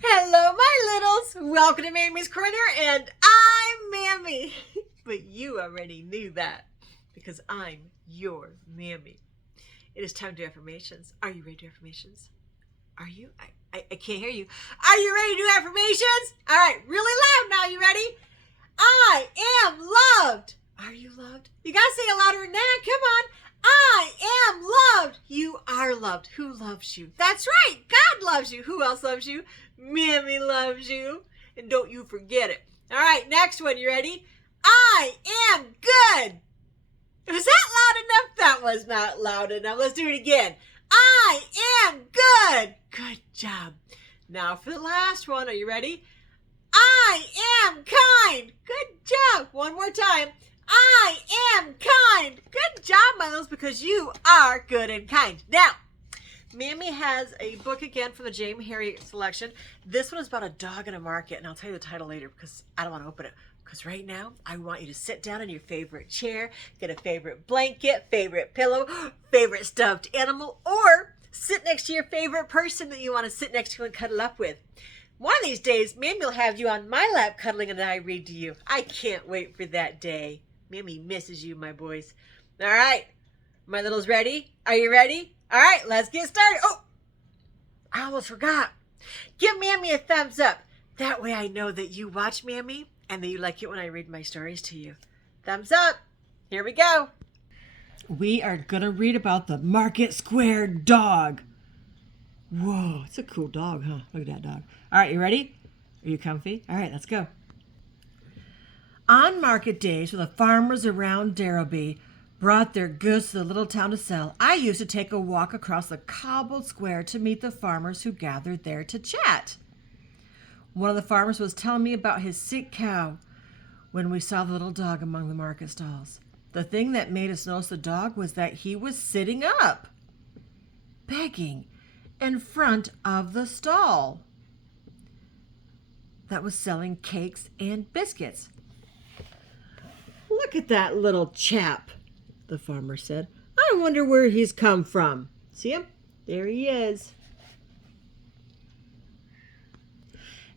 Hello, my littles. Welcome to Mammy's Corner, and I'm Mammy. But you already knew that because I'm your Mammy. It is time to do affirmations. Are you ready to do affirmations? Are you? I can't hear you. Are you ready to do affirmations? All right, really loud now. You ready? I am loved. Are you loved? You got to say it louder than that. Come on. I am loved. You are loved. Who loves you? That's right. God loves you. Who else loves you? Mammy loves you. And don't you forget it. All right, next one. You ready? I am good. Was that loud enough? That was not loud enough. Let's do it again. I am good. Good job. Now for the last one. Are you ready? I am kind. Good job. One more time. I am kind. Good job, my littles, because you are good and kind. Now, Mammy has a book again from the James Herriot selection. This one is about a dog in a market, and I'll tell you the title later because I don't want to open it. Because right now, I want you to sit down in your favorite chair, get a favorite blanket, favorite pillow, favorite stuffed animal, or sit next to your favorite person that you want to sit next to and cuddle up with. One of these days, Mammy will have you on my lap cuddling and I read to you. I can't wait for that day. Mammy misses you, my boys. All right, my littles ready? Are you ready? All right, let's get started. Oh, I almost forgot. Give Mammy a thumbs up. That way I know that you watch Mammy and that you like it when I read my stories to you. Thumbs up. Here we go. We are going to read about the Market Square dog. Whoa, it's a cool dog, huh? Look at that dog. All right, you ready? Are you comfy? All right, let's go. On market days, when the farmers around Darrowby brought their goods to the little town to sell, I used to take a walk across the cobbled square to meet the farmers who gathered there to chat. One of the farmers was telling me about his sick cow when we saw the little dog among the market stalls. The thing that made us notice the dog was that he was sitting up, begging, in front of the stall that was selling cakes and biscuits. Look at that little chap, the farmer said. I wonder where he's come from. See him? There he is.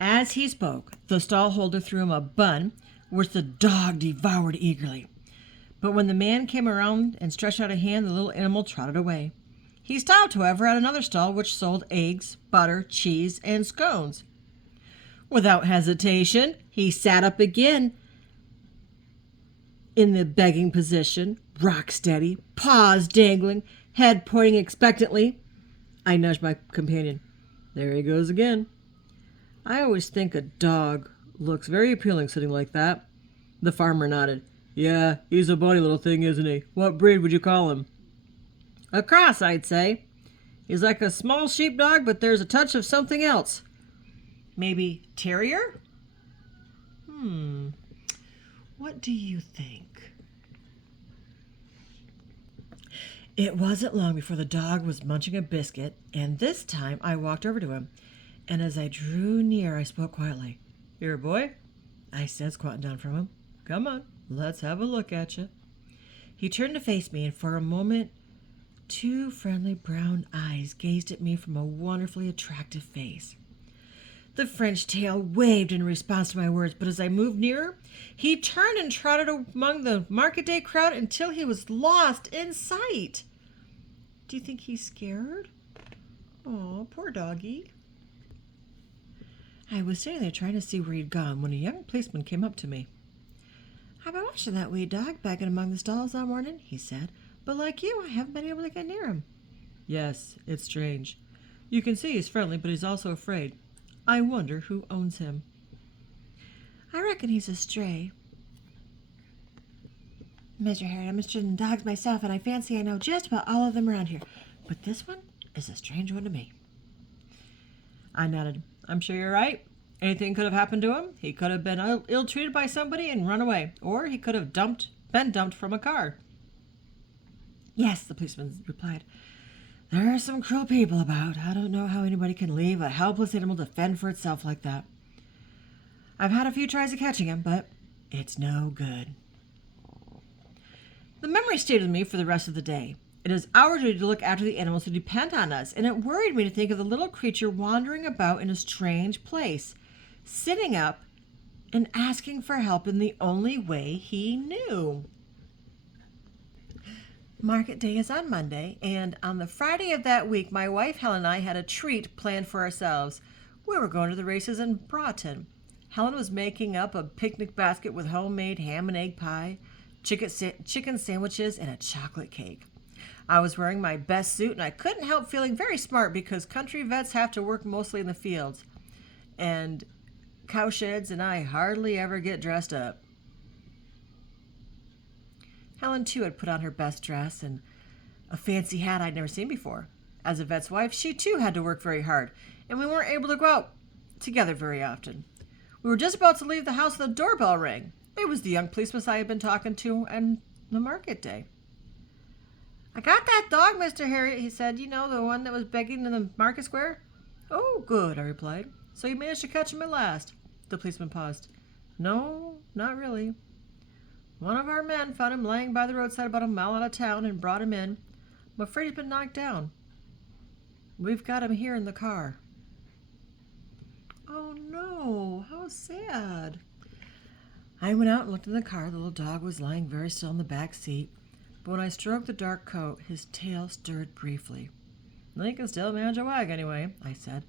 As he spoke, the stallholder threw him a bun, which the dog devoured eagerly. But when the man came around and stretched out a hand, the little animal trotted away. He stopped, however, at another stall which sold eggs, butter, cheese, and scones. Without hesitation, he sat up again in the begging position, rock steady, paws dangling, head pointing expectantly. I nudged my companion. There he goes again. I always think a dog looks very appealing sitting like that. The farmer nodded. Yeah, he's a bonny little thing, isn't he? What breed would you call him? A cross, I'd say. He's like a small sheepdog, but there's a touch of something else. Maybe terrier? What do you think? It wasn't long before the dog was munching a biscuit, and this time I walked over to him, and as I drew near, I spoke quietly. Here, boy, I said, squatting down from him. Come on, let's have a look at you. He turned to face me, and for a moment, two friendly brown eyes gazed at me from a wonderfully attractive face. The French tail waved in response to my words, but as I moved nearer, he turned and trotted among the market day crowd until he was lost in sight. Do you think he's scared? Oh, poor doggy. I was sitting there trying to see where he'd gone when a young policeman came up to me. I've been watching that wee dog begging among the stalls all morning, he said, but like you, I haven't been able to get near him. Yes, it's strange. You can see he's friendly, but he's also afraid. I wonder who owns him. I reckon he's a stray. Mr. Herriot, I'm interested in dogs myself, and I fancy I know just about all of them around here. But this one is a strange one to me. I nodded. I'm sure you're right. Anything could have happened to him. He could have been ill-treated by somebody and run away. Or he could have been dumped from a car. Yes, the policeman replied. There are some cruel people about. I don't know how anybody can leave a helpless animal to fend for itself like that. I've had a few tries of catching him, but it's no good. The memory stayed with me for the rest of the day. It is our duty to look after the animals who depend on us, and it worried me to think of the little creature wandering about in a strange place, sitting up and asking for help in the only way he knew. Market day is on Monday, and on the Friday of that week, my wife Helen and I had a treat planned for ourselves. We were going to the races in Broughton. Helen was making up a picnic basket with homemade ham and egg pie, chicken sandwiches, and a chocolate cake. I was wearing my best suit, and I couldn't help feeling very smart because country vets have to work mostly in the fields, and cowsheds and I hardly ever get dressed up. Helen, too, had put on her best dress and a fancy hat I'd never seen before. As a vet's wife, she, too, had to work very hard, and we weren't able to go out together very often. We were just about to leave the house when the doorbell rang. It was the young policeman I had been talking to on the market day. "I got that dog, Mr. Herriot," he said. "You know, the one that was begging in the market square?" "Oh, good," I replied. "So you managed to catch him at last?" The policeman paused. "No, not really. One of our men found him laying by the roadside about a mile out of town and brought him in. I'm afraid he's been knocked down. We've got him here in the car." "Oh, no. How sad." I went out and looked in the car. The little dog was lying very still in the back seat. But when I stroked the dark coat, his tail stirred briefly. "He can still manage a wag anyway," I said.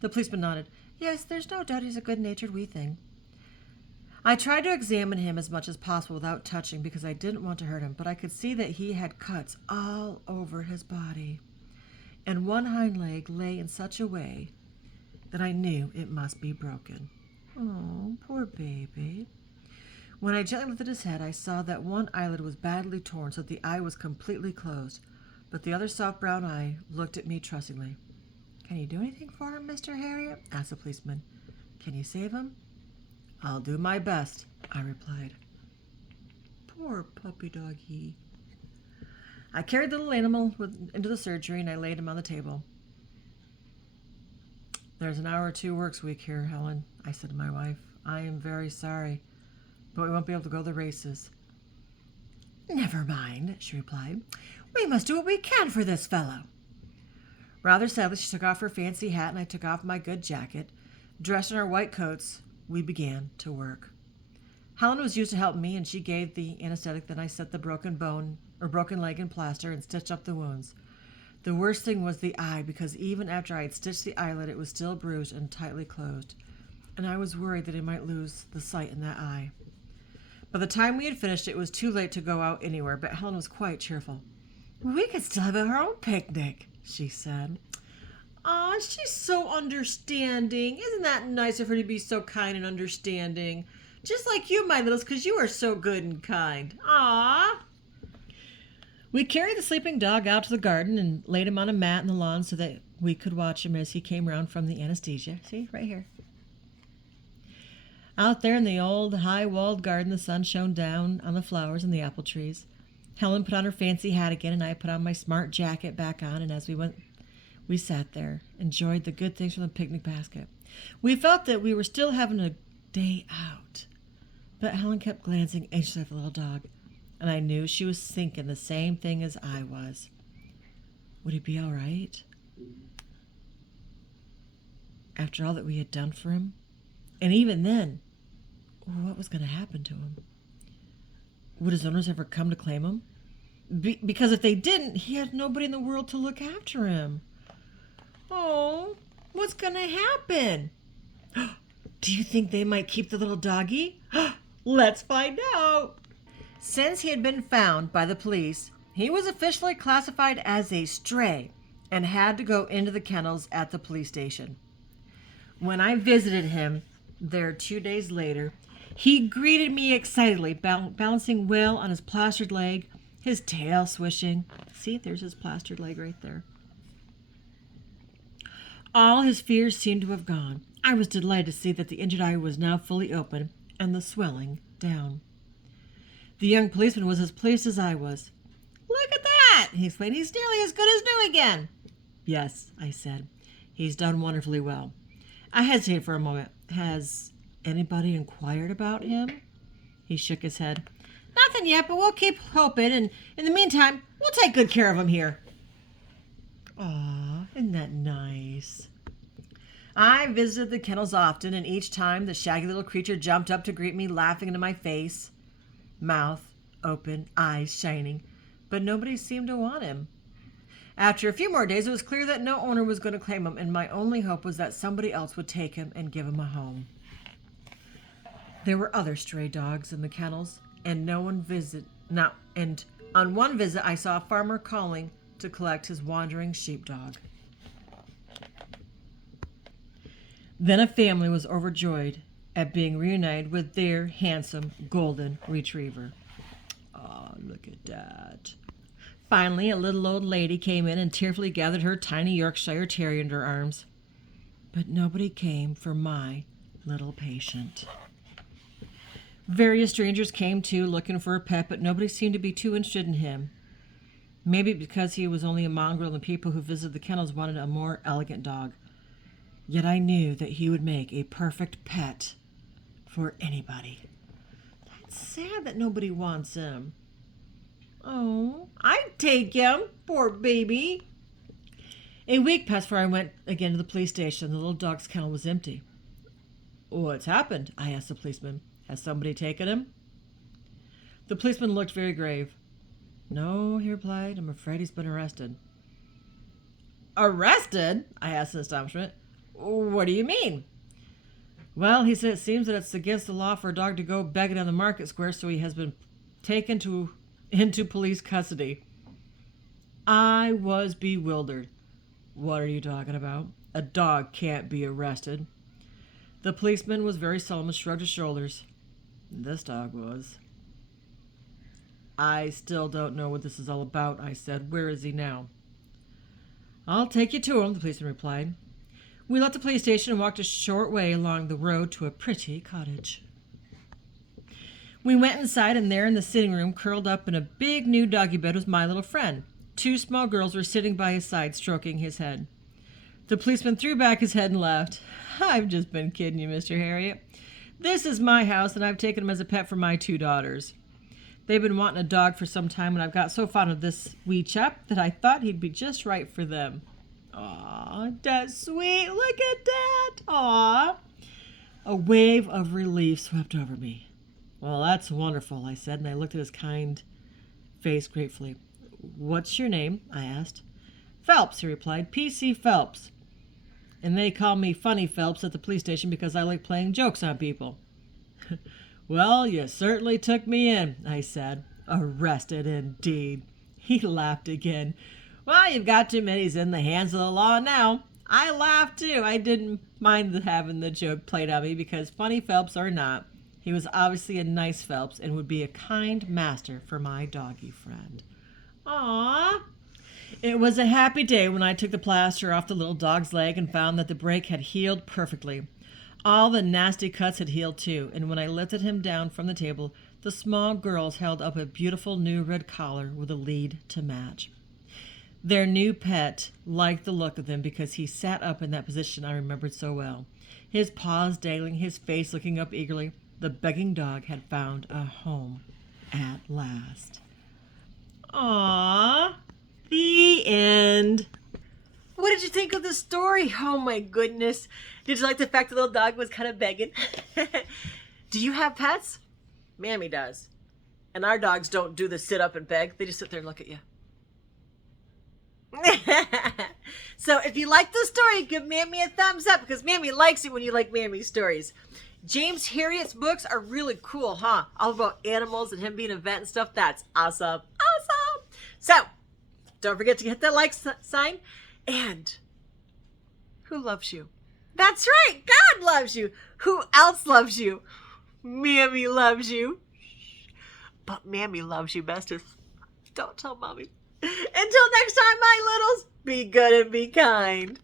The policeman nodded. "Yes, there's no doubt he's a good-natured wee thing." I tried to examine him as much as possible without touching because I didn't want to hurt him, but I could see that he had cuts all over his body, and one hind leg lay in such a way that I knew it must be broken. Oh, poor baby. When I gently lifted his head, I saw that one eyelid was badly torn so that the eye was completely closed, but the other soft brown eye looked at me trustingly. "Can you do anything for him, Mr. Herriot?" asked the policeman. "Can you save him?" "I'll do my best," I replied. Poor puppy doggy. I carried the little animal into the surgery and I laid him on the table. "There's an hour or two works week here, Helen," I said to my wife. "I am very sorry, but we won't be able to go to the races." "Never mind," she replied. "We must do what we can for this fellow." Rather sadly, she took off her fancy hat and I took off my good jacket. Dressed in our white coats, we began to work. Helen was used to help me, and she gave the anesthetic. Then I set the broken leg in plaster and stitched up the wounds. The worst thing was the eye, because even after I had stitched the eyelid, it was still bruised and tightly closed, and I was worried that I might lose the sight in that eye. By the time we had finished, it was too late to go out anywhere, but Helen was quite cheerful. "We could still have our own picnic," she said. "Aw, she's so understanding. Isn't that nice of her to be so kind and understanding? Just like you, my littles, because you are so good and kind. Aw." We carried the sleeping dog out to the garden and laid him on a mat in the lawn so that we could watch him as he came round from the anesthesia. See, right here. Out there in the old high-walled garden, the sun shone down on the flowers and the apple trees. Helen put on her fancy hat again, and I put on my smart jacket back on, and as we sat there, enjoyed the good things from the picnic basket. We felt that we were still having a day out, but Helen kept glancing anxiously at the little dog, and I knew she was thinking the same thing as I was. Would he be all right? After all that we had done for him? And even then, what was going to happen to him? Would his owners ever come to claim him? Because if they didn't, he had nobody in the world to look after him. Oh, what's going to happen? Do you think they might keep the little doggy? Let's find out. Since he had been found by the police, he was officially classified as a stray and had to go into the kennels at the police station. When I visited him there 2 days later, he greeted me excitedly, balancing well on his plastered leg, his tail swishing. See, there's his plastered leg right there. All his fears seemed to have gone. I was delighted to see that the injured eye was now fully open and the swelling down. The young policeman was as pleased as I was. "Look at that!" he exclaimed. "He's nearly as good as new again." "Yes," I said. "He's done wonderfully well." I hesitated for a moment. "Has anybody inquired about him?" He shook his head. Nothing yet, but we'll keep hoping, and in the meantime, we'll take good care of him here. Aw, isn't that nice? I visited the kennels often, and each time the shaggy little creature jumped up to greet me, laughing into my face, mouth open, eyes shining, but nobody seemed to want him. After a few more days, it was clear that no owner was going to claim him, and my only hope was that somebody else would take him and give him a home. There were other stray dogs in the kennels, and on one visit I saw a farmer calling to collect his wandering sheepdog. Then a family was overjoyed at being reunited with their handsome golden retriever. Oh, look at that. Finally, a little old lady came in and tearfully gathered her tiny Yorkshire Terrier in her arms. But nobody came for my little patient. Various strangers came too, looking for a pet, but nobody seemed to be too interested in him. Maybe because he was only a mongrel and the people who visited the kennels wanted a more elegant dog. Yet I knew that he would make a perfect pet for anybody. That's sad that nobody wants him. Oh, I'd take him, poor baby. A week passed before I went again to the police station. The little dog's kennel was empty. What's happened? I asked the policeman. Has somebody taken him? The policeman looked very grave. No, he replied. I'm afraid he's been arrested. Arrested? I asked in astonishment. What do you mean? Well, he said it seems that it's against the law for a dog to go begging on the market square, so he has been taken into police custody. I was bewildered. What are you talking about? A dog can't be arrested. The policeman was very solemn and shrugged his shoulders. This dog was. I still don't know what this is all about, I said. Where is he now? I'll take you to him, the policeman replied. We left the police station and walked a short way along the road to a pretty cottage. We went inside, and there in the sitting room, curled up in a big new doggy bed, was my little friend. 2 small girls were sitting by his side, stroking his head. The policeman threw back his head and laughed. I've just been kidding you, Mr. Herriot. This is my house, and I've taken him as a pet for my 2 daughters. They've been wanting a dog for some time, and I've got so fond of this wee chap that I thought he'd be just right for them. Aw, that's sweet. Look at that. Aw. A wave of relief swept over me. Well, that's wonderful, I said, and I looked at his kind face gratefully. What's your name? I asked. Phelps, he replied. P.C. Phelps. And they call me Funny Phelps at the police station because I like playing jokes on people. Well, you certainly took me in, I said. Arrested, indeed. He laughed again. Well, you've got too many. He's in the hands of the law now. I laughed, too. I didn't mind having the joke played on me because Funny Phelps or not, he was obviously a nice Phelps and would be a kind master for my doggy friend. Aww. It was a happy day when I took the plaster off the little dog's leg and found that the break had healed perfectly. All the nasty cuts had healed, too, and when I lifted him down from the table, the small girls held up a beautiful new red collar with a lead to match. Their new pet liked the look of him because he sat up in that position I remembered so well. His paws dangling, his face looking up eagerly. The begging dog had found a home at last. Aww. The end. What did you think of the story? Oh my goodness. Did you like the fact the little dog was kind of begging? Do you have pets? Mammy does. And our dogs don't do the sit up and beg. They just sit there and look at you. So if you like the story, give Mammy a thumbs up because Mammy likes it when you like Mammy's stories. James Herriot's books are really cool, huh? All about animals and him being a vet and stuff. That's awesome. Awesome. So don't forget to hit that like sign. And who loves you? That's right. God loves you. Who else loves you? Mammy loves you. But Mammy loves you bestest. Don't tell Mommy. Until next time, my littles, be good and be kind.